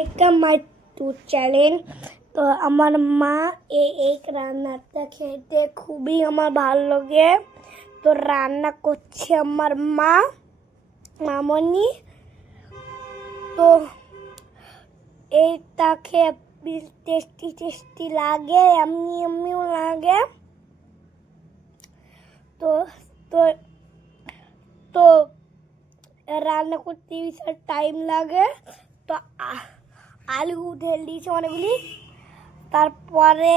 Welcome my to channel. তো আমার মা এই রান্নাটা খেতে খুবই আমার ভালো লাগে। তো রান্না করছে আমার মামনি। তো এইটা খেয়ে টেস্টি টেস্টি লাগে, এমনিও লাগে। তো তো তো রান্না করতে বিশাল টাইম লাগে। তো আলু ঢেল দিয়েছে অনেকগুলি, তারপরে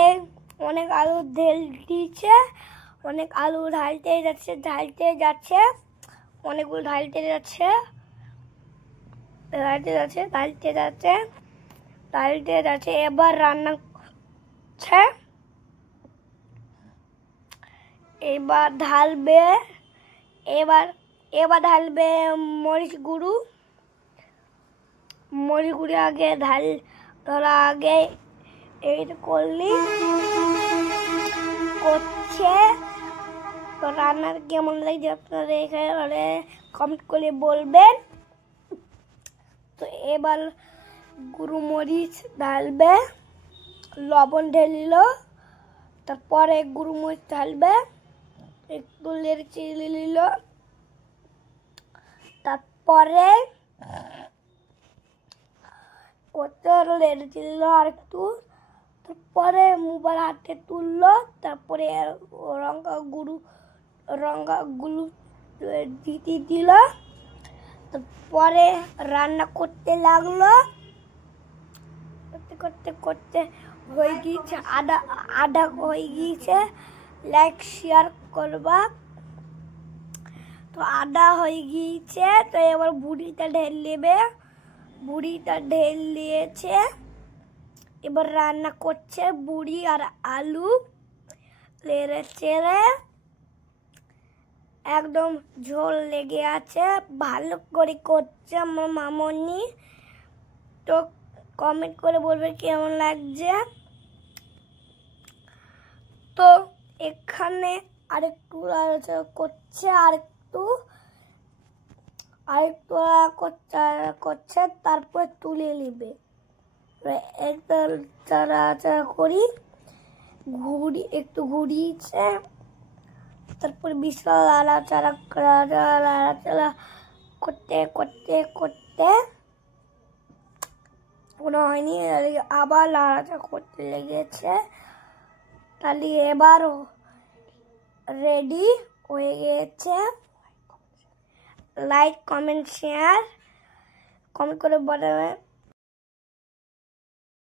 অনেক আলু ঢেল দিয়েছে, অনেক আলু ঢালতে যাচ্ছে অনেকগুলো ঢালতে যাচ্ছে। এবার রান্না হচ্ছে, এবার ঢালবে মরিচ গুঁড়ো আগে ধরা আগে এই করছে। তো রান্নার কেমন লাগছে আপনারা এখানে কমেন্ট করে বলবেন। তো এবার গুঁড়ো মরিচ ঢালবে, লবণ ঢেলিল, তারপরে গুঁড়ো মরিচ ঢালবে, একটু নেড়ে নিল, তারপরে আর একটু, তারপরে মোবাইল হাতে তুললো, তারপরে লঙ্কা গুঁড়ো দিতে দিল, তারপরে রান্না করতে লাগলো। করতে হয়ে গিয়েছে, আদা হয়ে গিয়েছে। লাইক শেয়ার করবা। তো আদা হয়ে গিয়েছে, তো এবার বুড়িটা ঢেল দিয়েছে। এবার রান্না করছে বুড়ি আর আলু, লেড়ে চেড়ে একদম ঝোল লেগে আছে, ভালো করে করছে আমার মামনি। তো কমেন্ট করে বলবে কেমন লাগছে। তো এখানে আরেকটু করছে, করছে, তারপর তুলে নিবে। করি একটু ঘুরিয়েছে, তারপর বিশাল লাড়াচাড়া করতে কোনো হয়নি, আবার লাড়াচাড়া করতে লেগেছে। তাহলে এবার রেডি হয়ে গেছে। লাইক কমেন্ট শেয়ার কমেন্ট করে বলবেন।